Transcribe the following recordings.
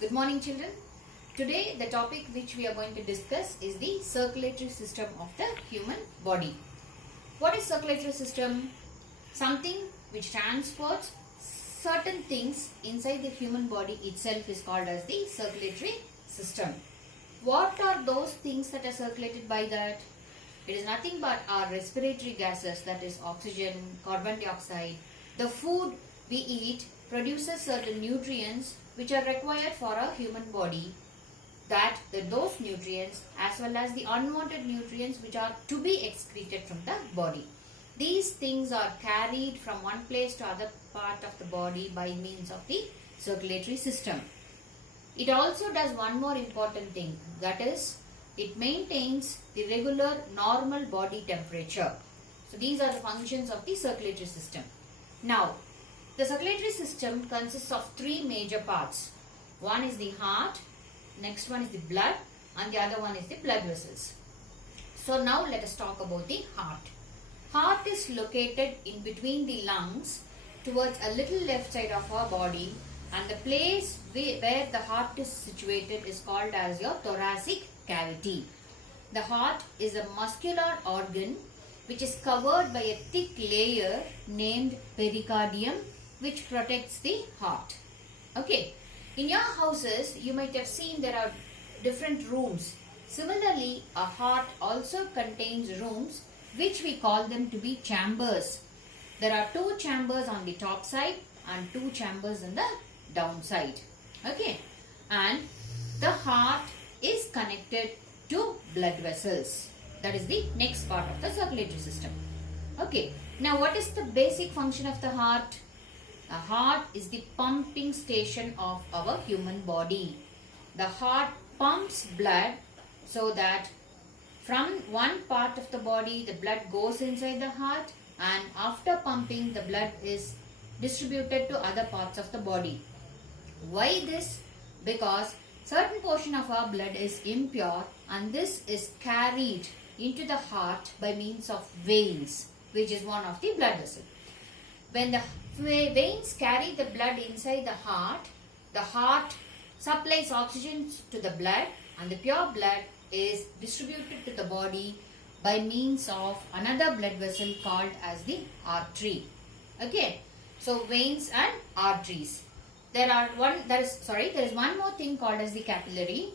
Good morning, children. Today the topic which we are going to discuss is the circulatory system of the human body. What is circulatory system? Something which transports certain things inside the human body itself is called as the circulatory system. What are those things that are circulated by that? It is nothing but our respiratory gases, that is oxygen, carbon dioxide. The food we eat produces certain nutrients which are required for a human body, those nutrients as well as the unwanted nutrients which are to be excreted from the body. These things are carried from one place to other part of the body by means of the circulatory system. It also does one more important thing, that is it maintains the regular normal body temperature. So these are the functions of the circulatory system. Now, the circulatory system consists of three major parts. One is the heart, next one is the blood, and the other one is the blood vessels. So now let us talk about the heart. Heart is located in between the lungs towards a little left side of our body, and the place where the heart is situated is called as your thoracic cavity. The heart is a muscular organ which is covered by a thick layer named pericardium, which protects the heart. Okay. In your houses, you might have seen there are different rooms. Similarly, a heart also contains rooms which we call them to be chambers. There are two chambers on the top side and two chambers on the down side. Okay. And the heart is connected to blood vessels. That is the next part of the circulatory system. Okay. Now, what is the basic function of the heart? The heart is the pumping station of our human body. The heart pumps blood so that from one part of the body, the blood goes inside the heart, and after pumping, the blood is distributed to other parts of the body. Why this? Because certain portion of our blood is impure, and this is carried into the heart by means of veins, which is one of the blood vessels. When the veins carry the blood inside the heart supplies oxygen to the blood, and the pure blood is distributed to the body by means of another blood vessel called as the artery. Okay, so veins and arteries. There is one more thing called as the capillary.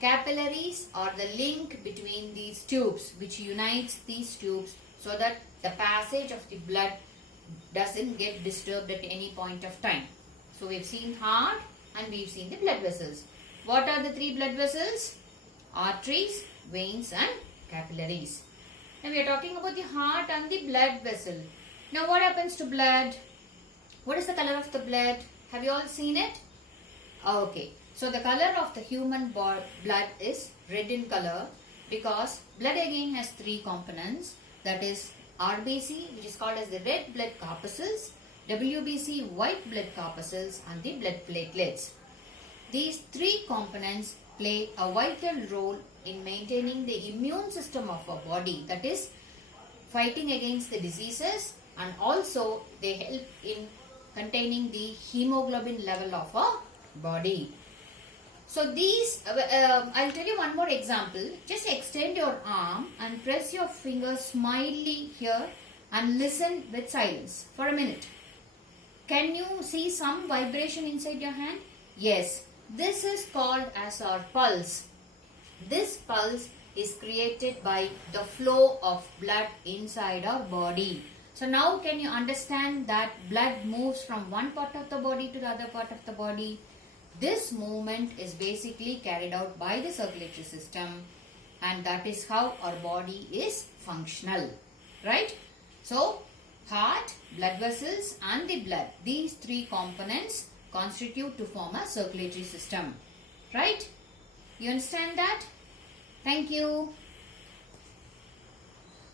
Capillaries are the link between these tubes which unites these tubes so that the passage of the blood doesn't get disturbed at any point of time. So we've seen heart and we've seen the blood vessels. What are the three blood vessels? Arteries, veins and capillaries. Now we are talking about the heart and the blood vessel. Now what happens to blood? What is the color of the blood? Have you all seen it? Okay. So the color of the human blood is red in color because blood again has three components, that is RBC, which is called as the red blood corpuscles, WBC, white blood corpuscles, and the blood platelets. These three components play a vital role in maintaining the immune system of our body, that is fighting against the diseases, and also they help in containing the hemoglobin level of our body. So these, I'll tell you one more example. Just extend your arm and press your fingers smilingly here and listen with silence for a minute. Can you see some vibration inside your hand? Yes, this is called as our pulse. This pulse is created by the flow of blood inside our body. So now can you understand that blood moves from one part of the body to the other part of the body? This movement is basically carried out by the circulatory system, and that is how our body is functional, right? So, heart, blood vessels and the blood, these three components constitute to form a circulatory system, right? You understand that? Thank you.